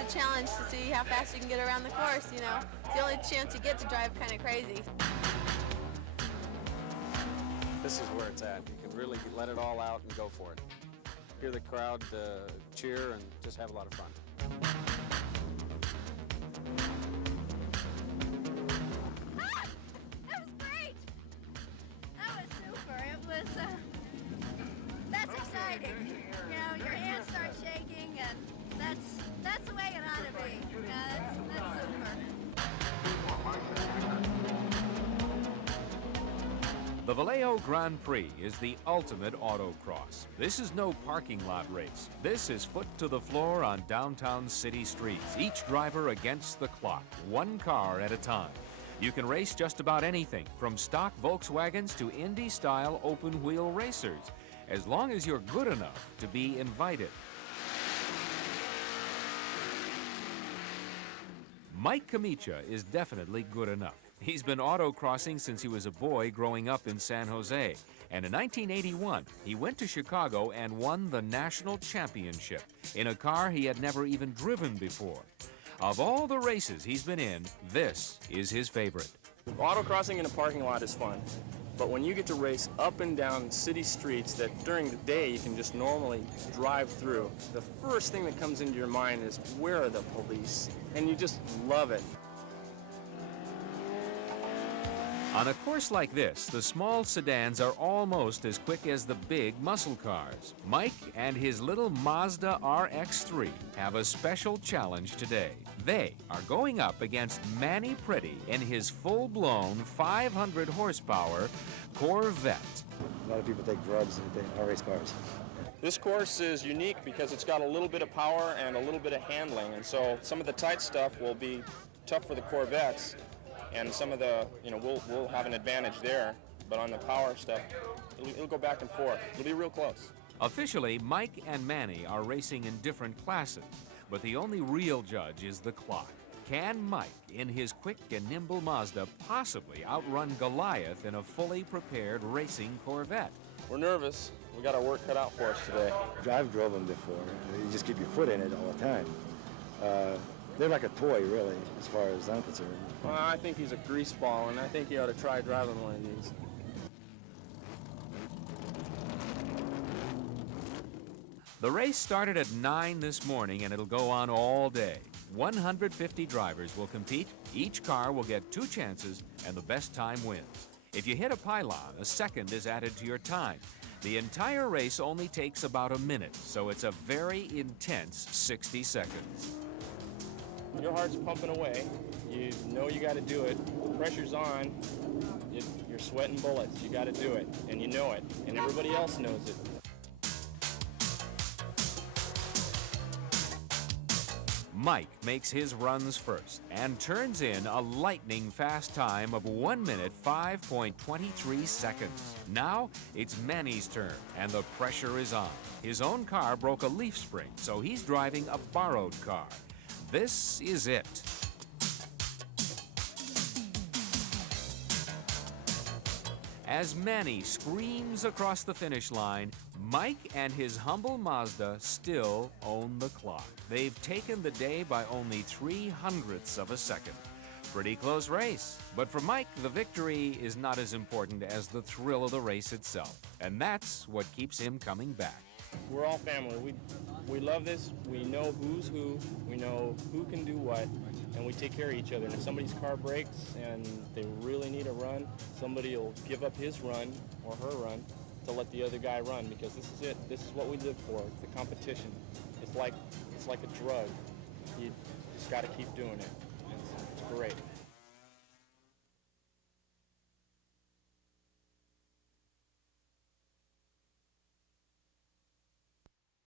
a challenge to see how fast you can get around the course, you know. It's the only chance you get to drive kind of crazy. This is where it's at. You can really let it all out and go for it. Hear the crowd cheer and just have a lot of fun. That was great! That was super. It was, that's exciting. You know, your hands start shaking, and that's the way it ought to be. That's super. The Vallejo Grand Prix is the ultimate autocross. This is no parking lot race. This is foot to the floor on downtown city streets, each driver against the clock, one car at a time. You can race just about anything, from stock Volkswagens to Indy-style open-wheel racers, as long as you're good enough to be invited. Mike Camicha is definitely good enough. He's been autocrossing since he was a boy growing up in San Jose. And in 1981, he went to Chicago and won the national championship in a car he had never even driven before. Of all the races he's been in, this is his favorite. Autocrossing in a parking lot is fun, but when you get to race up and down city streets that during the day you can just normally drive through, the first thing that comes into your mind is, where are the police? And you just love it. On a course like this, the small sedans are almost as quick as the big muscle cars. Mike and his little Mazda RX-3 have a special challenge today. They are going up against Manny Pretty in his full-blown 500 horsepower Corvette. A lot of people take drugs and they race cars. This course is unique because it's got a little bit of power and a little bit of handling, and so some of the tight stuff will be tough for the Corvettes. And some of the, you know, we'll have an advantage there, but on the power stuff, it'll go back and forth. It'll be real close. Officially, Mike and Manny are racing in different classes, but the only real judge is the clock. Can Mike, in his quick and nimble Mazda, possibly outrun Goliath in a fully prepared racing Corvette? We're nervous. We got our work cut out for us today. I've drove them before. You just keep your foot in it all the time. They're like a toy, really, as far as I'm concerned. Well, I think he's a grease ball, and I think he ought to try driving one of these. The race started at 9 this morning, and it'll go on all day. 150 drivers will compete. Each car will get 2 chances, and the best time wins. If you hit a pylon, a second is added to your time. The entire race only takes about a minute, so it's a very intense 60 seconds. Your heart's pumping away. You know you got to do it. The pressure's on. You're sweating bullets. You got to do it, and you know it, and everybody else knows it. Mike makes his runs first and turns in a lightning fast time of 1 minute 5.23 seconds. Now it's Manny's turn, and the pressure is on. His own car broke a leaf spring, so he's driving a borrowed car. This is it. As Manny screams across the finish line, Mike and his humble Mazda still own the clock. They've taken the day by only 0.03 of a second. Pretty close race, but for Mike, the victory is not as important as the thrill of the race itself, and that's what keeps him coming back. We're all family. We love this. We know who's who. We know who can do what, and we take care of each other. And if somebody's car breaks and they really need a run, somebody will give up his run or her run to let the other guy run, because this is it. This is what we live for. It's the competition. It's like a drug. You just got to keep doing it. It's great.